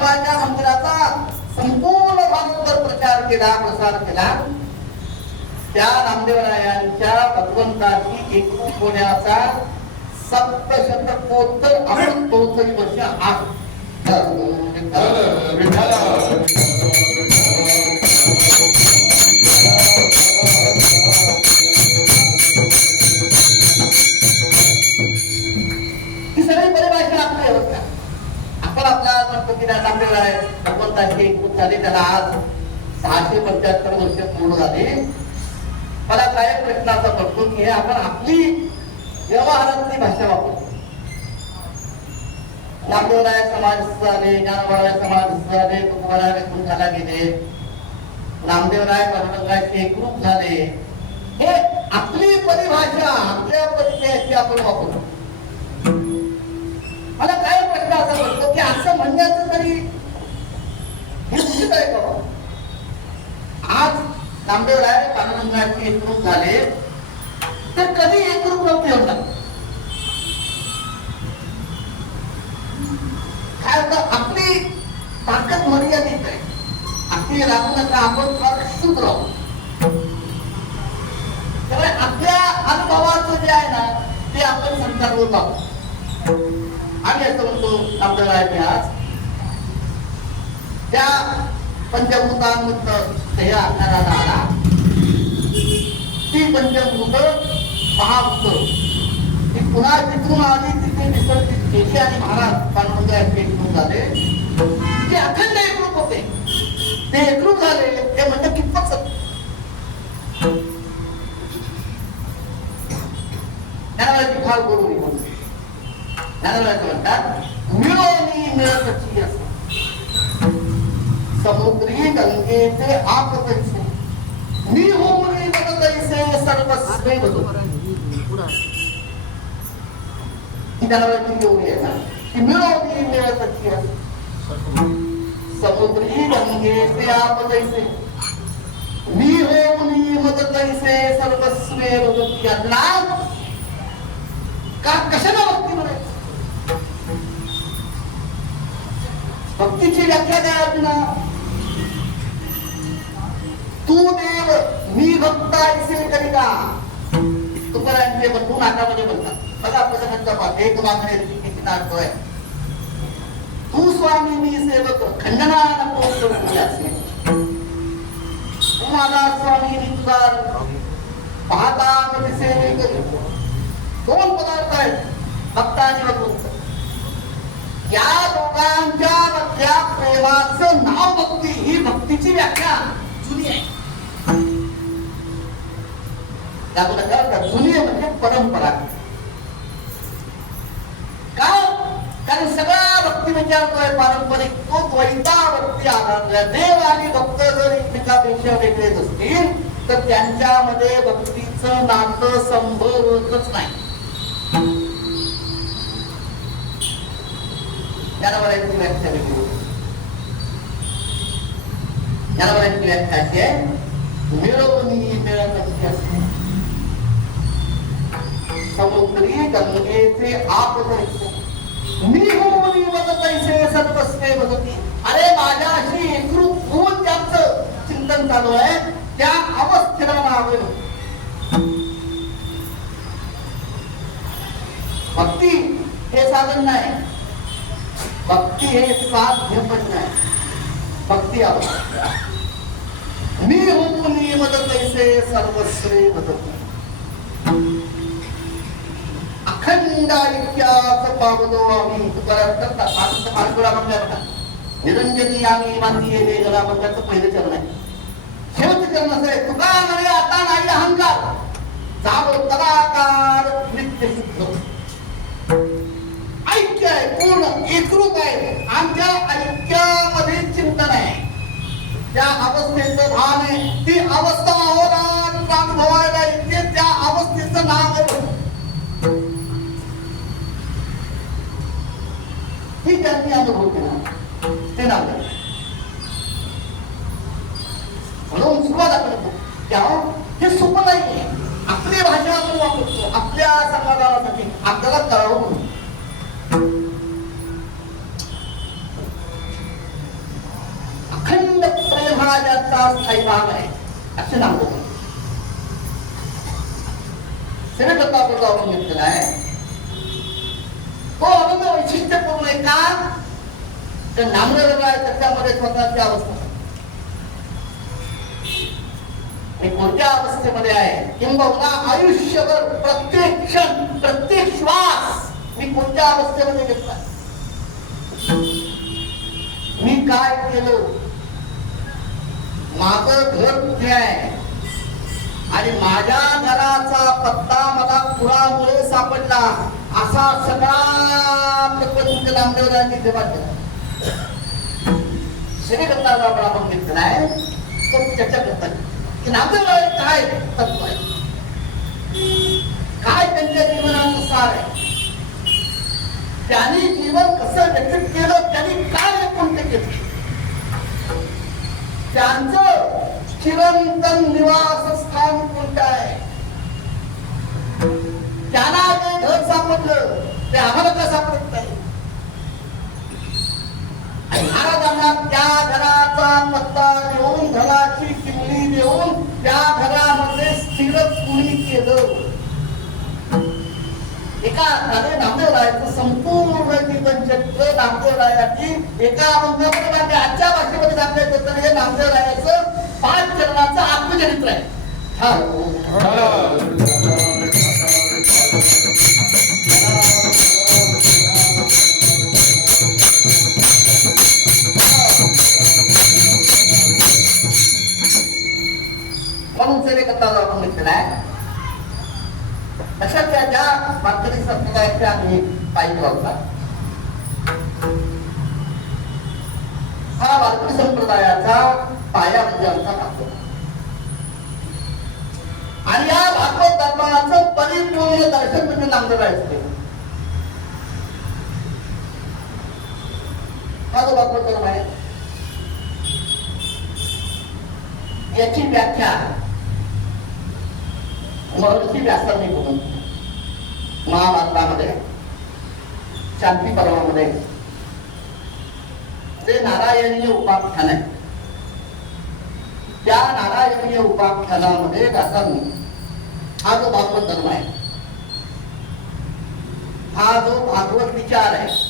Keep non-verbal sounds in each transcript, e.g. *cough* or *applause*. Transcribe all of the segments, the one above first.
साहेबांच्या मंदिराचा संपूर्ण भागवत प्रचार केला प्रसार केला. त्या रामदेवरायांच्या भगवंताची एकूण होण्याचा सप्तशतकोत्तर अमृत चौसष्ट वर्ष आज. भगवंताची एकरूप झाले त्याला आज सहाशे पंच्याहत्तर वर्ष पूर्ण झाले. मला काय प्रश्न असा पडतो की हे आपण आपली व्यवहारातली भाषा वापरतो. नामदेवराय समाज झाले ज्ञानवाय समाज झाले कुटुंबाला एकरूप झाला गेले. नामदेवराय पांडुरंगाचे एकरूप झाले. हे आपली परिभाषा आपल्या परिचयाची आपण वापरतो. मला काय प्रश्न असा पडतो की असं म्हणण्याचं तरी *laughs* हे आहे का आज नामदेवराय पांडुरंगाचे एकरूप झाले. तर कधी एकरूप नव्हते? होणार काय होतं आपली ताकद मर्यादित आहे. आपली राखून आपण फार शुभ राहू त्यामुळे आपल्या अनुभवाचं जे आहे ना ते आपण संतांवर लावू आम्ही असं म्हणतो नामदेवरायांनी आज. त्या पंचभूतांमधलं हे आकाराला आला. ती पंचभूत महाभूत. ती पुन्हा तिथून आली तिथे विसर्जित केली आणि महाराज पांडुरंगाचे एकरूप झाले. ते अखंड एकरूप होते. ते एकरूप झाले ते म्हणजे कितपत सत्य? ज्ञानावराची फार गुरु ज्ञानाला म्हणते ज्ञानावराचं म्हणतात मिळवणी मिळतची असं समुद्री गंगेचे आप तैसे मी होऊनी बघ तैसे सर्वस्वे बघ ही ज्ञानावराची गोडी आहे ना की मिळवणी मिळतची असं समुद्री गंगेचे आप तैसे मी होऊनी मग तैसे सर्वस्वे बघ यातला का कशाला भक्ती म्हणायचं भक्तीची व्याख्या द्या अर्जुना। तू देव मी भक्त ऐसे करिता तुकारांचे बंधू नाटामध्ये बोलतात बघा प्रसंगांचा पाठ. एक वाकडे किती नाटक आहे तू स्वामी मी सेवक. खंडना नको तू माझा स्वामी मी तुझा पाहता मी सेवे दोन पदार्थ आहेत. भक्त आणि भगवंत या दोघांच्या मधल्या प्रेमाचं नाव भक्ती ही भक्तीची व्याख्या. जुनी आहे. त्यामुळे काय होतं? जुनी म्हणजे परंपरा का कारण सगळा भक्ती विचारतोय पारंपरिक तो द्वैता भक्ती आधारला देव आणि भक्त जर एकमेकापेक्षा वेगळेच असतील तर त्यांच्यामध्ये भक्तीचं नातं संभवतच नाही ज्ञानवरायांची व्याख्या वेगळी होती. ज्ञानवरायांची व्याख्या अशी आहे मिळवणी मिळत असते समुद्री गंगेचे आप मी होऊनी वद तैसे सर्वस्वे भगती. अरे माझ्याशी एकरूप होऊन ज्यांचं चिंतन चालू आहे. त्या अवस्थेला नाव भक्ती हे साधन नाही. भक्ती हे साध्य पण नाही. भक्ती आवश्यक मी होऊन मदत तैसे सर्वस्वे मदत अखंड ऐक्याचं पावलो आम्ही तुकाराम करतात आनंद मानकुळा म्हणल्या बघा निरंजनी आम्ही माती येते जरा म्हणल्याचं पहिलं चरण आहे शेवट चरण असं आहे तुका म्हणे आता नाही अहंकार जावो तदाकार नित्य शुद्ध ऐक्य आहे पूर्ण एकरूप आहे आमच्या ऐक्यामध्ये चिंतन आहे त्या अवस्थेचं भान आहे ती अवस्था अहोरात्र अनुभवायला येते त्या अवस्थेचं नाव आहे हे त्यांनी अनुभव केला. ते नाव म्हणून सुरुवात आपण करतो. त्यावर हे सोपं नाही आपली भाषा आपण वापरतो. आपल्या समाजासाठी आपल्याला कळवून अखंड समाजाचा स्थायी भाग आहे. असे नाव सेनेकरता आपण जो आपण घेतलेला आहे हो, तो वैशिष्ट्यपूर्ण आहे का? तर नामदेव आहे त्याच्यामध्ये स्वतःची अवस्था. मी कोणत्या अवस्थेमध्ये आहे? किंबहुना आयुष्यभर प्रत्येक क्षण प्रत्येक श्वास मी कोणत्या अवस्थेमध्ये घेतला? मी काय केलं? माझं घर कुठे आहे? आणि माझ्या घराचा पत्ता मला पुरामुळे सापडला. असा सगळा प्रपंच नामदेवरायांनी तेव्हा केला श्रीगंधाला आपण आपण घेतलेला आहे तो चर्चा करतात की नामदेवराय काय तत्व आहे? काय त्यांच्या जीवनाचं सार आहे? त्यांनी जीवन कसं व्यक्त केलं? त्यांनी काय कोणते केलं त्यांचं चिरंतन निवासस्थान कोणतं आहे? ते आम्हाला का सापडत नाही. महाराजांना त्या घराचा पत्ता देऊन घराची किमणी देऊन त्या घरामध्ये स्थिर कुणी केलं? एका अर्थाने नामदेवरायाचं संपूर्ण जीवन चक्र नामदेवरायाची एका मंत्रामध्ये मांडले आजच्या भाषेमध्ये सांगायचं तर हे नामदेवरायाचं पाच चरणाचं आत्मचरित्र आहे. हा. आपण अशा त्या ज्या वारकरी संप्रदायाच्या आम्ही पाहिजे होता. हा वारकरी संप्रदायाचा पाया म्हणजे आमचा भागवत. आणि या भागवत धर्माचं परिपूर्ण दर्शन म्हणजे नामदेवायचं केलं हा जो भागवत धर्म आहे? याची व्याख्या महर्षी व्यासांनी बघून महाभारतामध्ये शांती पर्वामध्ये जे नारायणीय उपाख्यान आहे त्या नारायणीय उपाख्यानामध्ये व्यासांनी हा जो भागवत धर्म आहे हा जो भागवत विचार आहे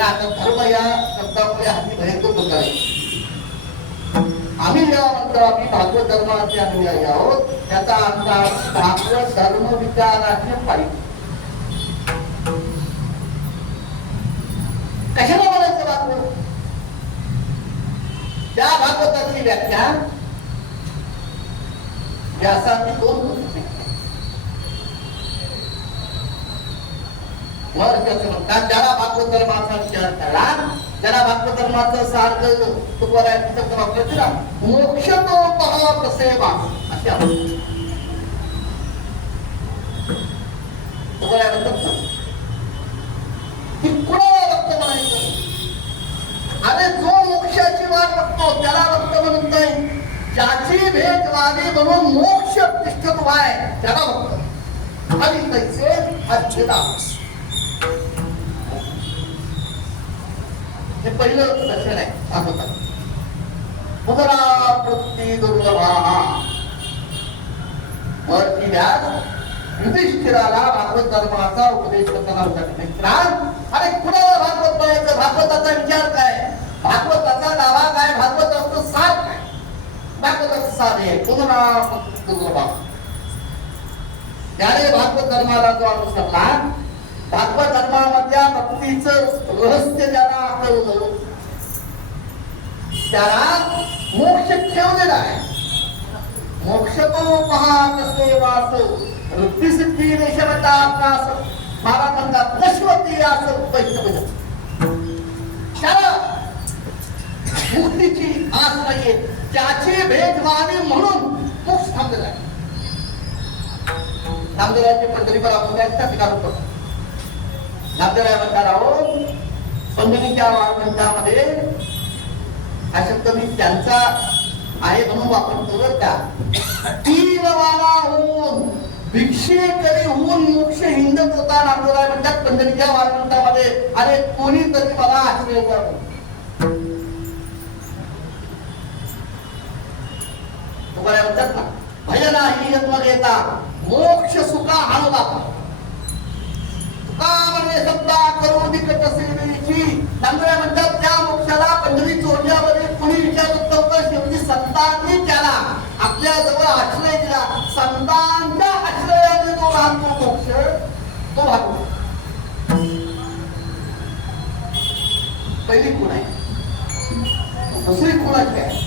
आता धर्म या शब्दामुळे हल्ली भयंकर होत आहे आम्ही जेव्हा आम्ही भागवत धर्माचे अनुयायी आहोत त्याचा अर्थ भागवत धर्म विचाराचे पाहिजे कशाला बोलायचं भागवत? त्या भागवताची व्याख्या व्यासाची दोन वर महर्षी म्हणतात त्याला भागवत धर्माचा विचार करा ज्याला भागवत धर्माचं सार्थ तुकाराय शब्द वापरायचे ना मोक्ष तो पहा कसे असे आहे. म्हणतात ना की कुणाला भक्त म्हणायचं? अरे जो मोक्षाची वाट बघतो त्याला भक्त म्हणताय ज्याची भेट व्हावी म्हणून मोक्ष तिष्ठत व्हाय त्याला भक्त. आणि तैसे अच्छेदा हे पहिलं लक्षण आहे भागवतात पुनरावृत्ती दुर्लभा. महर्षी व्यास युधिष्ठिराला भागवत धर्माचा उपदेश करताना होता अरे कुणाला भागवत म्हणायचं भागवताचा विचार काय? भागवताचा दावा काय? भागवताचं सार काय? भागवताचं सार आहे पुनरावृत्ती दुर्लभा. त्याने भागवत धर्माला जो अनुसरला भागवत धर्मामधल्या भक्तीचं रहस्य ज्याला आठवलं त्याला मोक्ष ठेवलेला आहे. मोक्ष तो पहा कसे वास वृत्ती सिद्धी देशवता आकाश मला म्हणतात नश्वती असं वैष्णव म्हणजे. त्याला मुक्तीची आस नाहीये त्याची भेद व्हावी म्हणून मोक्ष थांबलेला आहे. थांबलेला पंढरीपर आपण त्या ठिकाणी आपल्याला नामदेवराय म्हणतात आहो संगणीच्या वाळवंटामध्ये हा शब्द मी त्यांचा आहे म्हणून वापरतो बरं का तीन वारा होऊन भिक्षेकरी होऊन मोक्ष हिंद होता नामदेवराय म्हणतात पंढरीच्या वाळवंटामध्ये अरे कोणीतरी मला आश्रय द्यावं ना जन्म घेता मोक्ष सुखा हळला तुका म्हणजे सत्ता करू निकट सेवेची त्यामुळे म्हणतात त्या मोक्षाला पंढरी चोरल्यामध्ये कुणी विचारत नव्हतं शेवटी संतांनी त्याला आपल्या जवळ आश्रय दिला. संतांच्या आश्रयाने तो राहतो मोक्ष तो भागतो पहिली कोण आहे. दुसरी कोणाची आहे.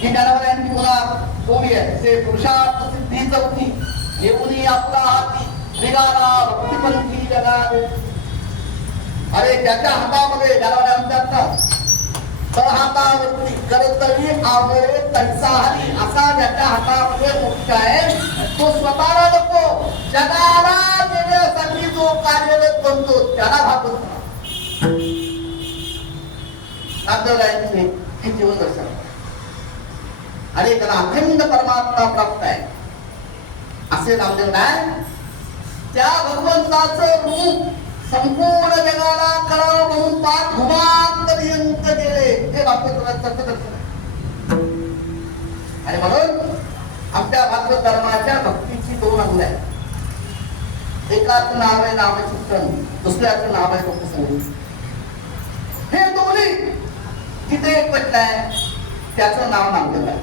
ही जनावरांची कोणा कोणी आहे. ते पुरुषार्थ सिद्धी चौथी येऊनी आपला हाती निघाला भक्तिपंथी जगावे अरे त्याच्या हातामध्ये जनावरे म्हणतात तळहातावरती करतरी आवळे तैसाहारी असा ज्याच्या हातामध्ये मुख्य आहे. तो स्वतःला नको. जगाला देण्यासाठी जो कार्यरत बनतो. त्याला भागवत नागदेवरायांचे हे जीवदर्शन आणि त्याला अखंड परमात्मा प्राप्त आहे. असे नामदेव नाही त्या भगवंताचं रूप संपूर्ण जगाला कळावं म्हणून पाच हुमापर्यंत गेले हे भागवत दर्शन आहे आणि म्हणून आपल्या भागवत धर्माच्या भक्तीची दोन अंग आहे एकाच नाव आहे नामचिंतन दुसऱ्याचं नाव आहे लोकसंगीत हे दोन्ही तिथे एक आहे त्याचं नाव नांदलं आहे